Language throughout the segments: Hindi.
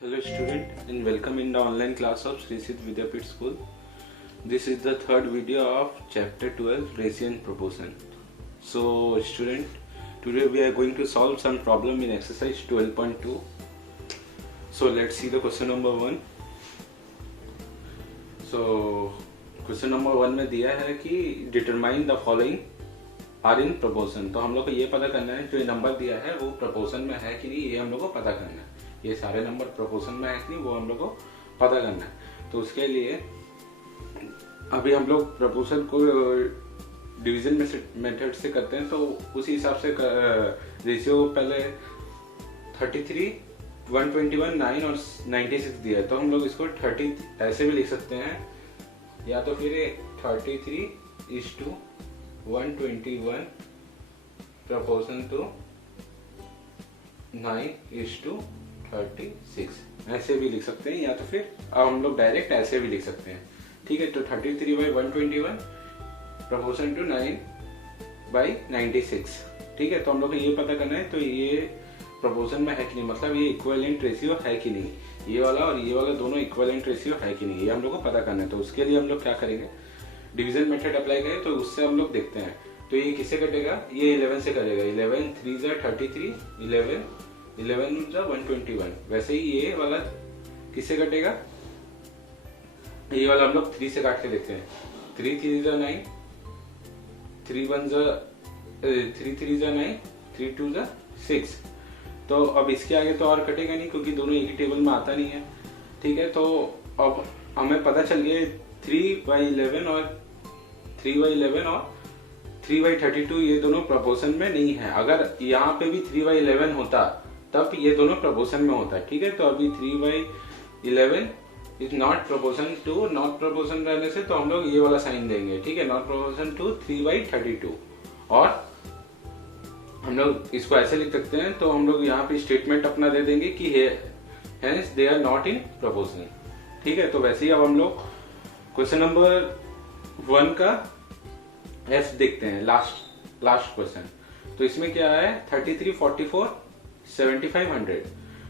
Hello student and welcome in the online class of Sri Siddh Vidyapit School. This is the third video of chapter 12 Ratio and Proportion. So student, today we are going to solve some problem in exercise 12.2. So let's see the question number 1. So question number 1 में दिया है कि determine the following are in proportion. तो हम लोग को ये पता करना है जो नंबर दिया है वो proportion में है कि नहीं, ये हम लोग को पता करना है. ये सारे नंबर प्रोपोर्शन में है कि नहीं वो हम लोग को पता करना है. तो उसके लिए अभी हम लोग प्रोपोर्शन को डिवीजन मेथड से करते हैं. तो उसी हिसाब से रेशियो पहले 33, 121, 9 और 96 दिया है. तो हम लोग इसको 30 ऐसे भी लिख सकते हैं, या तो फिर 33:121 प्रोपोर्शन टू 9:36 ऐसे भी लिख सकते हैं, या तो फिर अब हम लोग डायरेक्ट ऐसे भी लिख सकते हैं. ठीक है. तो 33/121 प्रोपोर्शन टू 9/96. ठीक है. तो हम लोग को ये पता करना है तो ये प्रोपोर्शन में है कि नहीं, मतलब ये इक्विवेलेंट रेशियो है कि नहीं, ये वाला और ये वाला दोनों इक्विवेलेंट रेशियो है कि नहीं, ये हम लोग को पता करना है. तो उसके लिए हम लोग क्या करेंगे, डिवीजन मेथड अप्लाई करें. तो उससे हम लोग देखते हैं. तो ये किससे कटेगा, ये 11 से कटेगा. 11 3 33, 11 121. वैसे ही ये वाला किससे कटेगा, ये वाला हम लोग 3 से काट के देखते हैं. 3 3 9, 3 1 3 3 9, 3 2 6. तो अब इसके आगे तो और कटेगा नहीं क्योंकि दोनों एक ही टेबल में आता नहीं है. ठीक है. तो अब हमें पता चल गया 3/11 और 3/11 और 3/32 ये दोनों प्रोपोर्शन में नहीं है. अगर यहाँ पे भी 3/11 होता तब ये दोनों प्रोपोर्शन में होता है. ठीक है. तो अभी 3/11 is not proportion to, not proportion रहने से तो हम लोग ये वाला साइन देंगे. ठीक है. Not proportion to 3/32. और हम लोग इसको ऐसे लिख सकते हैं. तो हम लोग यहाँ पे स्टेटमेंट अपना दे देंगे कि hence they are not in proportion. ठीक है. तो वैसे ही अब हम लोग क्वेश्चन नंबर 1 का एफ देखते हैं, लास्ट क्वेश्चन. तो इसमें क्या है, 33 44 75 100.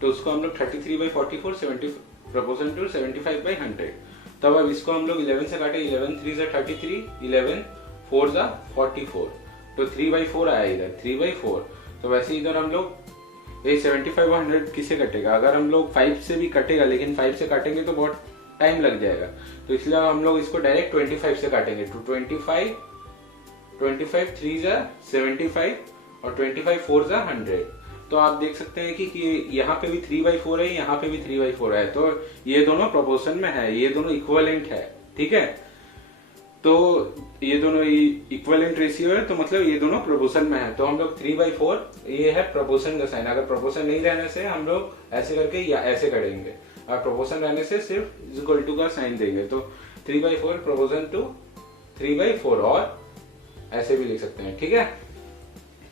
तो उसको हम लोग 33/44 70 प्रोपोर्शन टू 75/100. तब अब इसको हम लोग 11 से काटे. 11 3 33, 11 4 44. तो 3/4 आया इधर, 3/4. तो वैसे इधर हम लोग ये 75/100 किससे कटेगा, अगर हम लोग 5 से भी कटेगा, लेकिन 5 से काटेंगे तो बहुत टाइम लग जाएगा. तो इसलिए हम लोग इसको डायरेक्ट 25 से काटेंगे. तो 25 3 75 और 25 4 100. तो आप देख सकते हैं कि यहाँ पे भी 3/4 है, यहाँ पे भी 3/4 है. तो ये दोनों प्रोपोर्शन में है, ये दोनों इक्विवेलेंट है. ठीक है. तो ये दोनों इक्विवेलेंट रेशियो है, तो मतलब ये दोनों प्रोपोर्शन में है. तो हम लोग 3/4 ये है प्रोपोर्शन का साइन. अगर प्रोपोर्शन नहीं रहने से हम लोग ऐसे करके या ऐसे करेंगे, और प्रोपोर्शन रहने से सिर्फ इक्वल टू का साइन देंगे. तो 3/4 प्रोपोर्शन टू 3/4, और ऐसे भी लिख सकते हैं. ठीक है.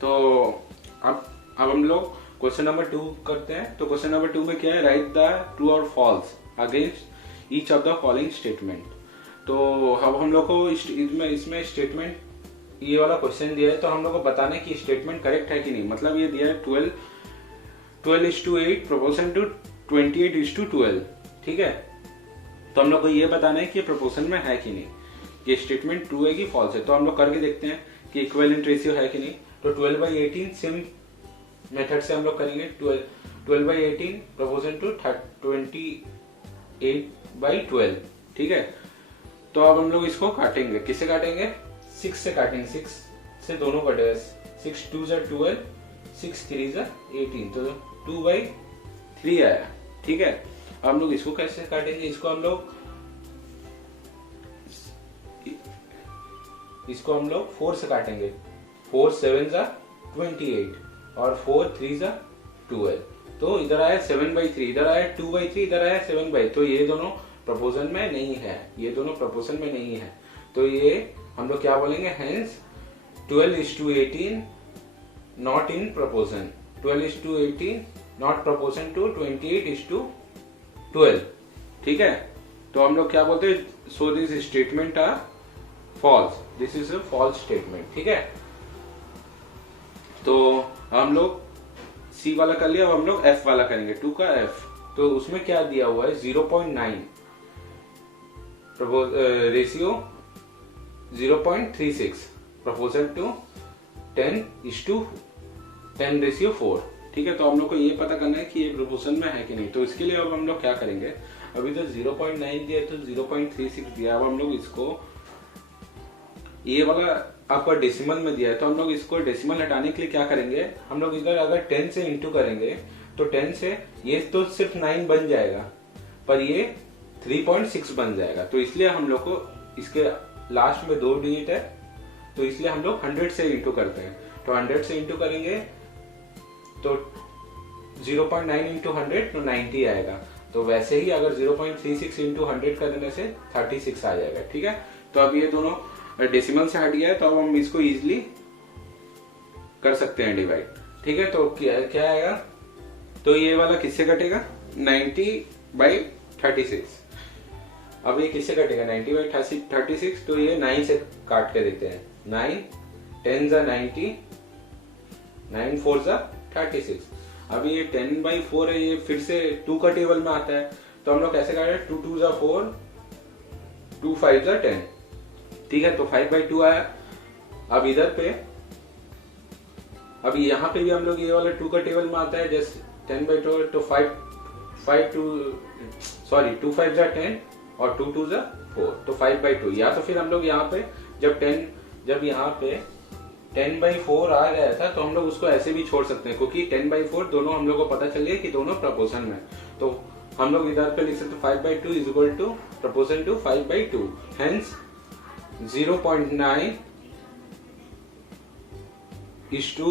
तो अब हम लोग क्वेश्चन नंबर 2 करते हैं. तो क्वेश्चन नंबर 2 में क्या है, राइट द ट्रू और false against each of the following statement. तो अब हम लोग को इसमें स्टेटमेंट ये वाला क्वेश्चन दिया है, तो हम लोग को बताना है कि स्टेटमेंट करेक्ट है कि नहीं. मतलब ये दिया है 12:8 प्रोपोर्शन टू 28:12. ठीक है. तो हम लोग को ये बताना है कि प्रोपोर्शन में है कि नहीं, ये स्टेटमेंट ट्रू है कि फॉल्स है. तो हम लोग करके देखते हैं कि इक्विवेलेंट रेशियो है कि नहीं. तो 12/18 सेम मेथड से हम लोग करेंगे. 12/18 प्रोपोर्शन टू 28/12. ठीक है. तो अब हम लोग इसको काटेंगे. किससे काटेंगे, 6 से काटेंगे. 6 से दोनों कटेगा. 6 2 12, 6 3 18. तो 2/3 आया. ठीक है. अब हम लोग इसको कैसे काटेंगे, इसको हम लोग 4 से काटेंगे. 4 7 28 और 4 3 12. तो इधर आया 7/3, इधर आया 2/3, इधर आया 7/. तो ये दोनों प्रोपोर्शन में नहीं है, ये दोनों प्रोपोर्शन में नहीं है. तो ये हम लोग क्या बोलेंगे, hence 12:18 not in proportion. 12:18 not proportion to 28:12. ठीक है. तो हम लोग क्या बोलते हैं, so this statement are false, this is a false statement. ठीक है. तो हम लोग सी वाला कर लिया, अब हम लोग एफ वाला करेंगे. 2 का एफ. तो उसमें क्या दिया हुआ है 0.9 रेशियो 0.36 प्रपोजल टू 10:10:4। ठीक है, तो हम लोग को ये पता करना है कि ये प्रोपोर्शन में है कि नहीं। तो इसके लिए अब हम लोग क्या करेंगे, अभी तो 0.9 दिया है तो 0.36 दिया, अब हम लोग इसको ये वाला आपका डेसिमल में दिया है तो हम लोग इसको डेसिमल हटाने के लिए क्या करेंगे, हम लोग इधर अगर 10 से इंटू करेंगे तो 10 से ये तो सिर्फ 9 बन जाएगा पर ये 3.6 बन जाएगा। तो इसलिए हम लोग को इसके लास्ट में 2 डिजिट है तो इसलिए हम लोग 100 से इंटू करते हैं। तो 100 से इंटू करेंगे तो 0.9 इंटू 100 तो 90 आएगा। तो वैसे ही अगर 0.36 इंटू 100 कर देने से 36 आ जाएगा। ठीक है, तो अब ये दोनों डेसिमल से हट गया है तो अब हम इसको इजीली कर सकते हैं डिवाइड। ठीक है, तो क्या आएगा, तो ये वाला किससे कटेगा 90/36। अब ये किससे कटेगा 90/36, तो ये 9 से काट के देते हैं। 9 10 जा 90, 9 4 जा 36। अब ये 10/4 है, ये फिर से 2 का टेबल में आता है तो हम लोग कैसे काटे 2 2 जा 4, 2 5 जा 10। ठीक है, तो 5/2 आया। अब इधर पे अब यहाँ पे भी हम लोग ये वाला 2 का टेबल में आता है जैसे 10/2 तो 2 5 जा 10 और 2 2 जा 4 तो 5/2। या तो फिर हम लोग यहाँ पे जब यहाँ पे 10/4 आ गया था तो हम लोग उसको ऐसे भी छोड़ सकते हैं क्योंकि 10/4 दोनों हम लोग को पता चल गया कि दोनों प्रपोर्शन में। तो हम लोग इधर पे लिख सकते 5/2 is equal to proportion to 5/2। Hence 0.9 is to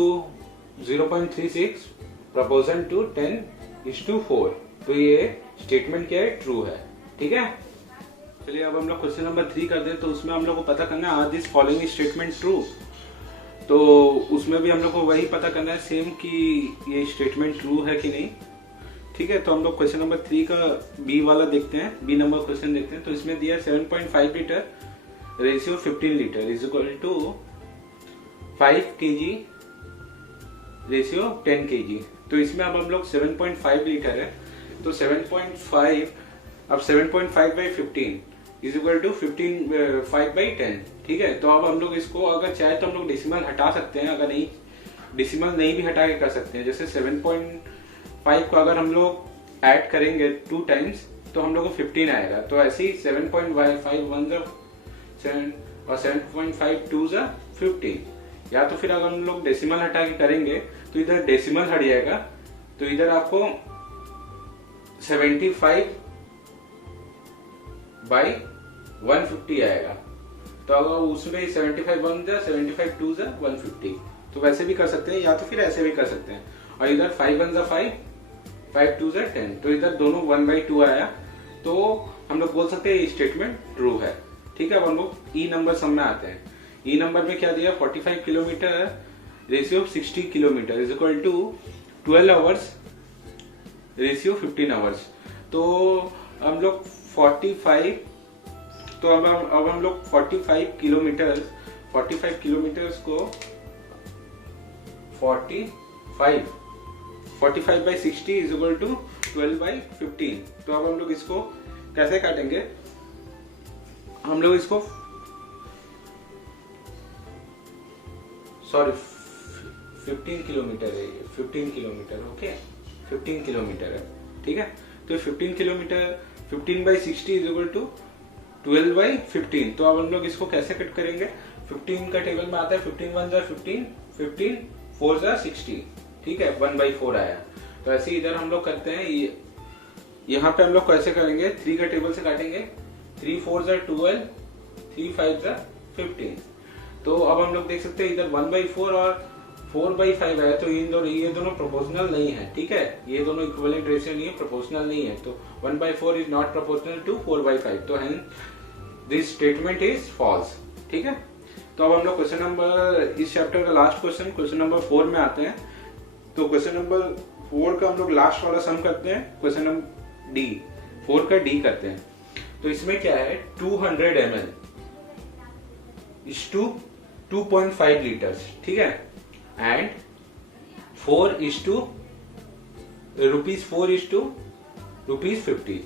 0.36 proportion to 10:4। तो ये स्टेटमेंट क्या है, ट्रू है। ठीक है, चलिए अब हम लोग क्वेश्चन नंबर 3 कर दें। तो उसमें हम लोग को पता करना है are this following statement true. तो उसमें भी हम लोग को वही पता करना है सेम कि ये स्टेटमेंट ट्रू है कि नहीं। ठीक है, तो हम लोग क्वेश्चन नंबर 3 का बी वाला देखते हैं, बी नंबर क्वेश्चन देखते हैं। तो इसमें दिया 7.5 litre ratio 15 litre is equal to 5 kg ratio 10 kg। तो इसमें अब हम लोग 7.5 लीटर है तो 7.5 अब 7.5/15 इज इक्वल टू 5/10। ठीक है, तो अब हम लोग इसको अगर चाहे तो हम लोग डेसिमल हटा सकते हैं, अगर नहीं डेसिमल नहीं भी हटा के कर सकते हैं। जैसे 7.5 को अगर हम लोग ऐड करेंगे 2 टाइम्स तो हम लोग को 15 आएगा। तो ऐसे ही 7.5 1 जा 7 और 7.5 2 जा 15। या तो फिर अगर हम लोग डेसिमल हटा के करेंगे तो इधर डेसिमल हट जाएगा तो इधर आपको 75/150 आएगा। तो अगर उसमें 75 1 जा 75 2 जा 150। तो वैसे भी कर सकते हैं या तो फिर ऐसे भी कर सकते हैं। और इधर 5 1 जा 5, 5 2 जा 10। तो इधर दोनों 1/2 आया तो हम लोग बोल सकते हैं स्टेटमेंट ट्रू है। ठीक है, अब हम लोग ई नंबर सम में आते हैं। ई नंबर में क्या दिया 45 kilometre ratio 60 kilometre is equal to 12 hours ratio 15 hours. तो हम लोग 45 तो अब हम लोग 45 किलोमीटर को 45/60 इज इक्वल टू 12/15। तो अब हम लोग इसको कैसे काटेंगे, हम लोग इसको 15 किलोमीटर है, 15 किलोमीटर ओके 15 किलोमीटर है। ठीक है, तो 15 किलोमीटर 15/60 इज इक्वल टू 12/15। तो अब हम लोग इसको कैसे कट करेंगे, 15 का टेबल में आता है 15 1 जा 15, 15 4 जा 60। ठीक है, 1/4 आया। तो ऐसे इधर हम लोग करते हैं, यहाँ पे हम लोग कैसे करेंगे 3 का टेबल से काटेंगे 3 4 जा 12, 3 5 जा 15। तो अब हम लोग देख सकते हैं इधर 1/4 और 4/5 है तो ये दोनों प्रोपोर्शनल नहीं है। ठीक है, ये दोनों इक्विवेलेंट रेशियो नहीं है, प्रोपोर्शनल नहीं है। तो 1/4 इज नॉट प्रोपोर्शनल टू 4/5। तो hence this statement is false. ठीक है, तो अब हम लोग क्वेश्चन नंबर इस चैप्टर का लास्ट क्वेश्चन नंबर 4 में आते हैं। तो क्वेश्चन नंबर 4 का हम लोग लास्ट वाला सम करते हैं, क्वेश्चन नंबर डी 4 का डी करते हैं। तो इसमें क्या है 200 ml इज टू 2.5 लीटर्स। ठीक है, एंड 4 is to ₹50।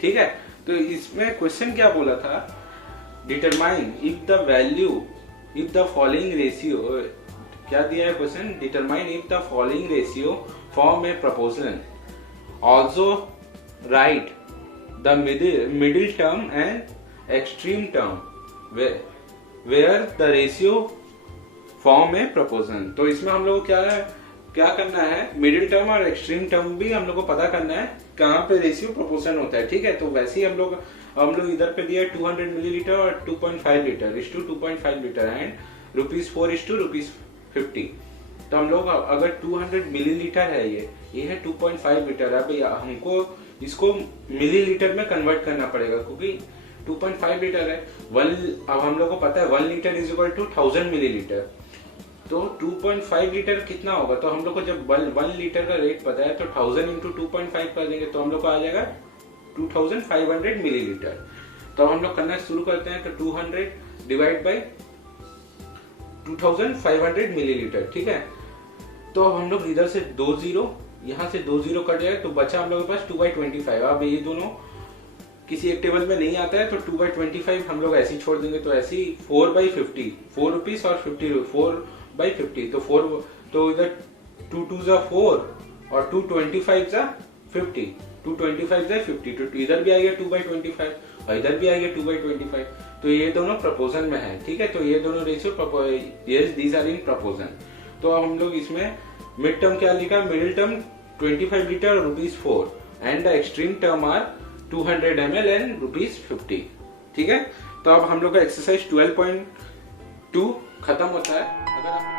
ठीक है, तो इसमें क्वेश्चन क्या बोला था, determine if the value if the following ratio, क्या दिया है question, determine if the following ratio form a proposal, also write the middle term and extreme term where the ratio form a proposal. तो इसमें हम लोग क्या करना है, मिडिल टर्म और एक्सट्रीम टर्म भी हम लोग को पता करना है कहाँ पे रेशियो प्रोपोर्शन होता है। ठीक है, तो वैसे ही हम लोग इधर पे दिया 200 मिलीलीटर और 2.5 लीटर इस टू 2.5 लीटर एंड ₹4 इस टू ₹50। तो हम लोग अगर 200 मिलीलीटर है, ये है 2.5 लीटर, अब हमको इसको मिलीलीटर में कन्वर्ट करना पड़ेगा क्योंकि 2.5 लीटर है। अब हम लोग को पता है 1 litre is equal to 1000 millilitre, तो 2.5 लीटर कितना होगा, तो हम लोग को जब 1 लीटर का रेट पता है तो 1000 इंटू 2.5 कर देंगे तो हम लोग को आ जाएगा 2500 मिलीलीटर। तो हम लोग करना शुरू करते हैं, तो 200 डिवाइड बाई 2500 मिलीलीटर। ठीक है, तो हम लोग इधर से 2 जीरो, यहाँ से 2 जीरो कट जाए तो बचा हम लोग के पास 2/25। अब ये दोनों किसी एक टेबल में नहीं आता है तो 2/25 हम लोग ऐसे ही छोड़ देंगे, तो ऐसे ही 4/50, ₹4 और 4/50, तो 4, तो इधर 2 2 जा 4 और 225 जा 50, 225 जा 50, तो इधर भी आएगा 2/25 और इधर भी आएगा 2/25। तो ये दोनों प्रपोजन में है। ठीक है, तो ये दोनों ratio yes these are in proportion. तो अब हम लोग इसमें मिड टर्म क्या लिखा, मिडिल टर्म 25 लीटर और ₹4 and the extreme term are 200 ml and ₹50। ठीक है, तो अब हम लोग का एक्सरसाइज 12.2 खत्म होता है। अगर